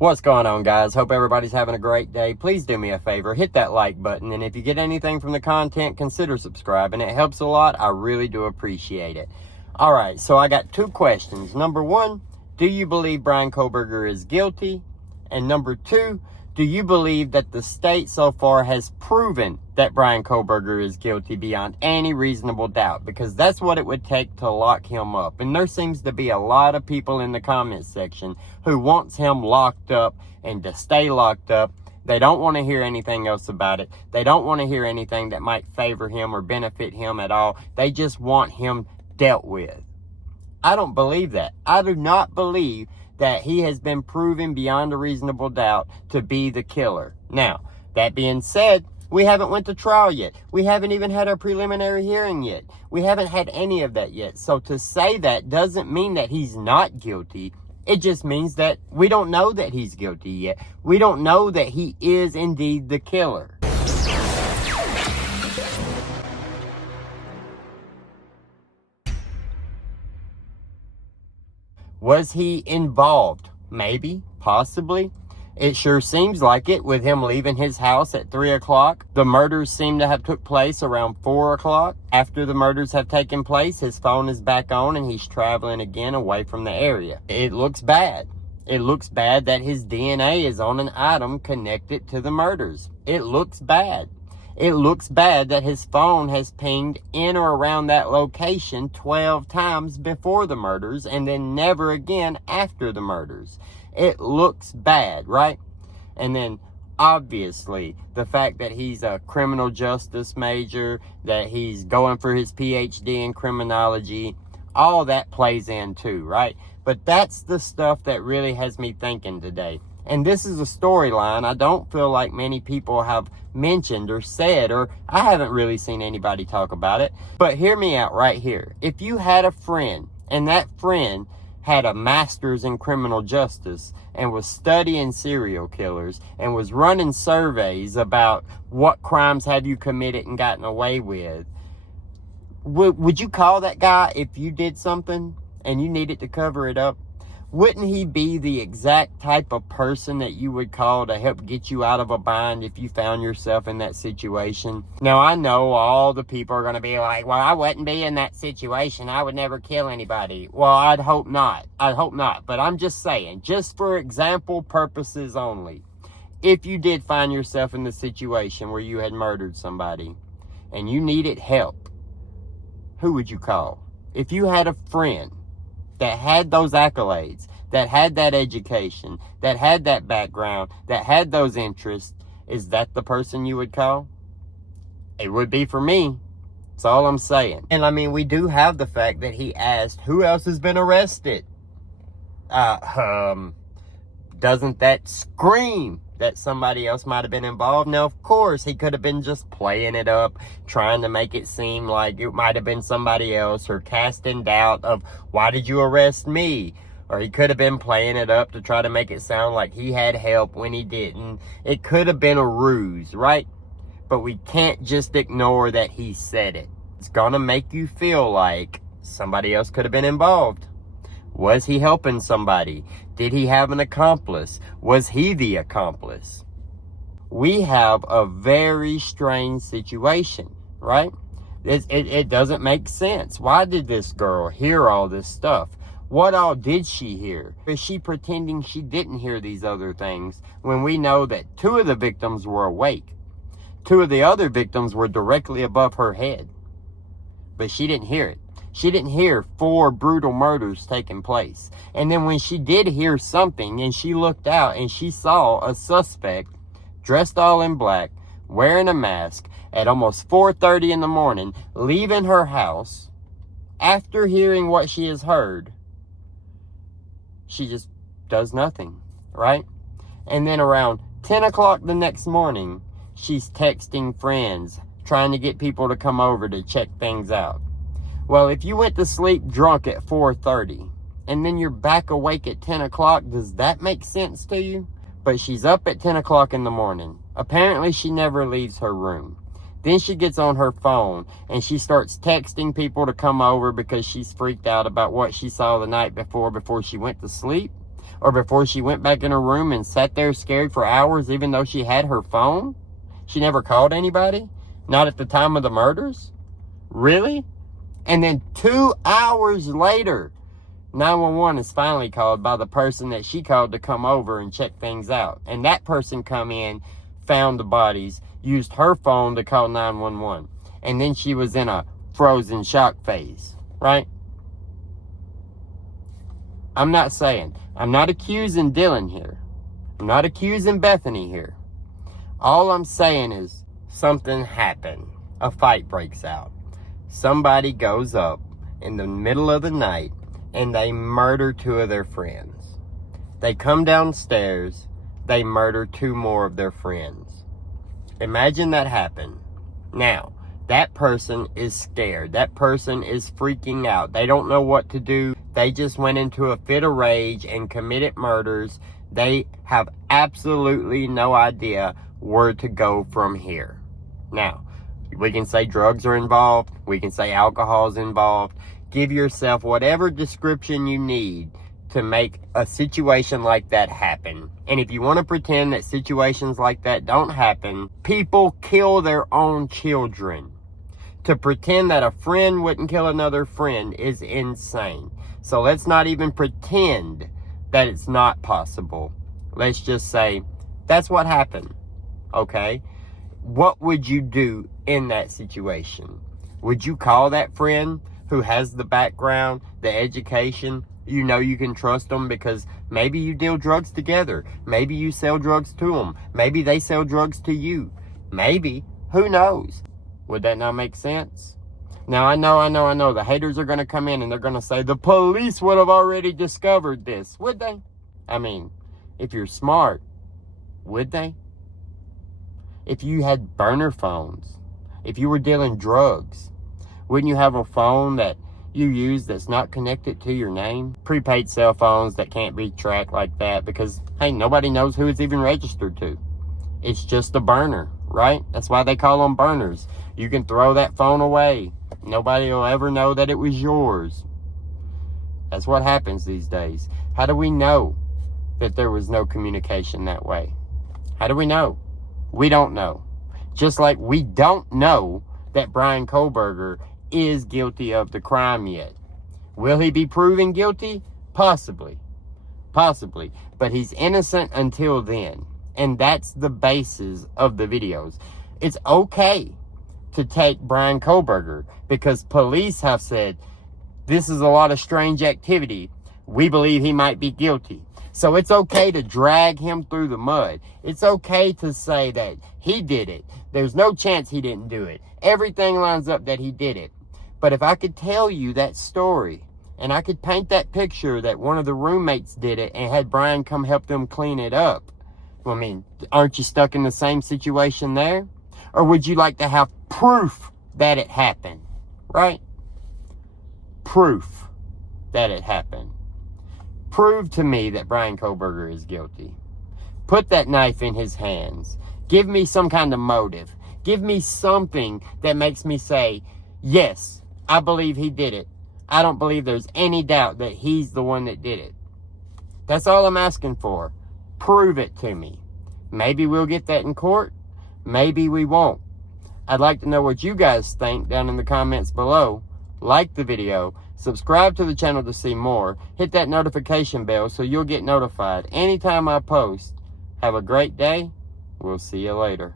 What's going on, guys? Hope everybody's having a great day. Please do me a favor, hit that like button, and if you get anything from the content, consider subscribing. It helps a lot. I really do appreciate it. All right, so I got two questions. Number one, do you believe Bryan Kohberger is guilty? And number two, do you believe that the state so far has proven that Bryan Kohberger is guilty beyond any reasonable doubt? Because that's what it would take to lock him up. And there seems to be a lot of people in the comments section who wants him locked up and to stay locked up. They don't want to hear anything else about it. They don't want to hear anything that might favor him or benefit him at all. They just want him dealt with. I don't believe that. I do not believe that he has been proven beyond a reasonable doubt to be the killer. Now, that being said, we haven't went to trial yet. We haven't even had our preliminary hearing yet. We haven't had any of that yet. So to say that doesn't mean that he's not guilty. It just means that we don't know that he's guilty yet. We don't know that he is indeed the killer. Was he involved? Maybe, possibly. It sure seems like it with him leaving his house at 3 o'clock. The murders seem to have took place around 4 o'clock. After the murders have taken place, his phone is back on and he's traveling again away from the area. It looks bad. It looks bad that his DNA is on an item connected to the murders. It looks bad. It looks bad that his phone has pinged in or around that location 12 times before the murders and then never again after the murders. It looks bad, right? And then obviously the fact that he's a criminal justice major, that he's going for his PhD in criminology, all that plays in too, right? But that's the stuff that really has me thinking today. And this is a storyline I don't feel like many people have mentioned or said, or I haven't really seen anybody talk about it. But hear me out right here. If you had a friend and that friend had a master's in criminal justice and was studying serial killers and was running surveys about what crimes have you committed and gotten away with, would you call that guy if you did something and you needed to cover it up? Wouldn't he be the exact type of person that you would call to help get you out of a bind if you found yourself in that situation? Now, I know all the people are going to be like, well, I wouldn't be in that situation. I would never kill anybody. Well, I'd hope not. I'd hope not. But I'm just saying, just for example purposes only, if you did find yourself in the situation where you had murdered somebody and you needed help, who would you call? If you had a friend that had those accolades, that had that education, that had that background, that had those interests, is that the person you would call? It would be for me. That's all I'm saying. And I mean, we do have the fact that he asked, who else has been arrested? Doesn't that scream that somebody else might have been involved? Now, of course, he could have been just playing it up, trying to make it seem like it might have been somebody else, or casting doubt of, why did you arrest me? Or he could have been playing it up to try to make it sound like he had help when he didn't. It could have been a ruse, right? But we can't just ignore that he said it. It's gonna make you feel like somebody else could have been involved. Was he helping somebody? Did he have an accomplice? Was he the accomplice? We have a very strange situation, right? It doesn't make sense. Why did this girl hear all this stuff? What all did she hear? Is she pretending she didn't hear these other things when we know that 2 of the victims were awake? 2 of the other victims were directly above her head. But she didn't hear it. She didn't hear 4 brutal murders taking place. And then when she did hear something and she looked out and she saw a suspect dressed all in black, wearing a mask at almost 4:30 in the morning, leaving her house, after hearing what she has heard, she just does nothing, right? And then around 10 o'clock the next morning, she's texting friends, trying to get people to come over to check things out. Well, if you went to sleep drunk at 4:30 and then you're back awake at 10 o'clock, does that make sense to you? But she's up at 10 o'clock in the morning. Apparently, she never leaves her room. Then she gets on her phone and she starts texting people to come over because she's freaked out about what she saw the night before she went to sleep. Or before she went back in her room and sat there scared for hours even though she had her phone? She never called anybody? Not at the time of the murders? Really? And then 2 hours later, 911 is finally called by the person that she called to come over and check things out. And that person come in, found the bodies, used her phone to call 911. And then she was in a frozen shock phase, right? I'm not accusing Dylan here. I'm not accusing Bethany here. All I'm saying is something happened. A fight breaks out. Somebody goes up in the middle of the night and they murder 2 of their friends. They come downstairs, they murder 2 more of their friends. Imagine that happened. Now, that person is scared. That person is freaking out. They don't know what to do. They just went into a fit of rage and committed murders. They have absolutely no idea where to go from here. Now, we can say drugs are involved. We can say alcohol is involved. Give yourself whatever description you need to make a situation like that happen. And if you want to pretend that situations like that don't happen, people kill their own children. To pretend that a friend wouldn't kill another friend is insane. So let's not even pretend that it's not possible. Let's just say that's what happened. Okay? What would you do in that situation? Would you call that friend who has the background, the education? You know you can trust them because maybe you deal drugs together. Maybe you sell drugs to them. Maybe they sell drugs to you. Maybe. Who knows? Would that not make sense? Now, I know. The haters are going to come in and they're going to say, the police would have already discovered this. Would they? I mean, if you're smart, would they? If you had burner phones, if you were dealing drugs, wouldn't you have a phone that you use that's not connected to your name? Prepaid cell phones that can't be tracked like that because, hey, nobody knows who it's even registered to. It's just a burner, right? That's why they call them burners. You can throw that phone away. Nobody will ever know that it was yours. That's what happens these days. How do we know that there was no communication that way? How do we know? We don't know. Just like we don't know that Bryan Kohberger is guilty of the crime yet. Will he be proven guilty? Possibly. Possibly. But he's innocent until then. And that's the basis of the videos. It's okay to take Bryan Kohberger because police have said this is a lot of strange activity. We believe he might be guilty. So it's okay to drag him through the mud. It's okay to say that he did it. There's no chance he didn't do it. Everything lines up that he did it. But if I could tell you that story and I could paint that picture that one of the roommates did it and had Bryan come help them clean it up, I mean, aren't you stuck in the same situation there? Or would you like to have proof that it happened? Right? Proof that it happened. Prove to me that Bryan Kohberger is guilty. Put that knife in his hands. Give me some kind of motive. Give me something that makes me say, yes, I believe he did it. I don't believe there's any doubt that he's the one that did it. That's all I'm asking for. Prove it to me. Maybe we'll get that in court. Maybe we won't. I'd like to know what you guys think down in the comments below. Like the video. Subscribe to the channel to see more. Hit that notification bell so you'll get notified anytime I post. Have a great day. We'll see you later.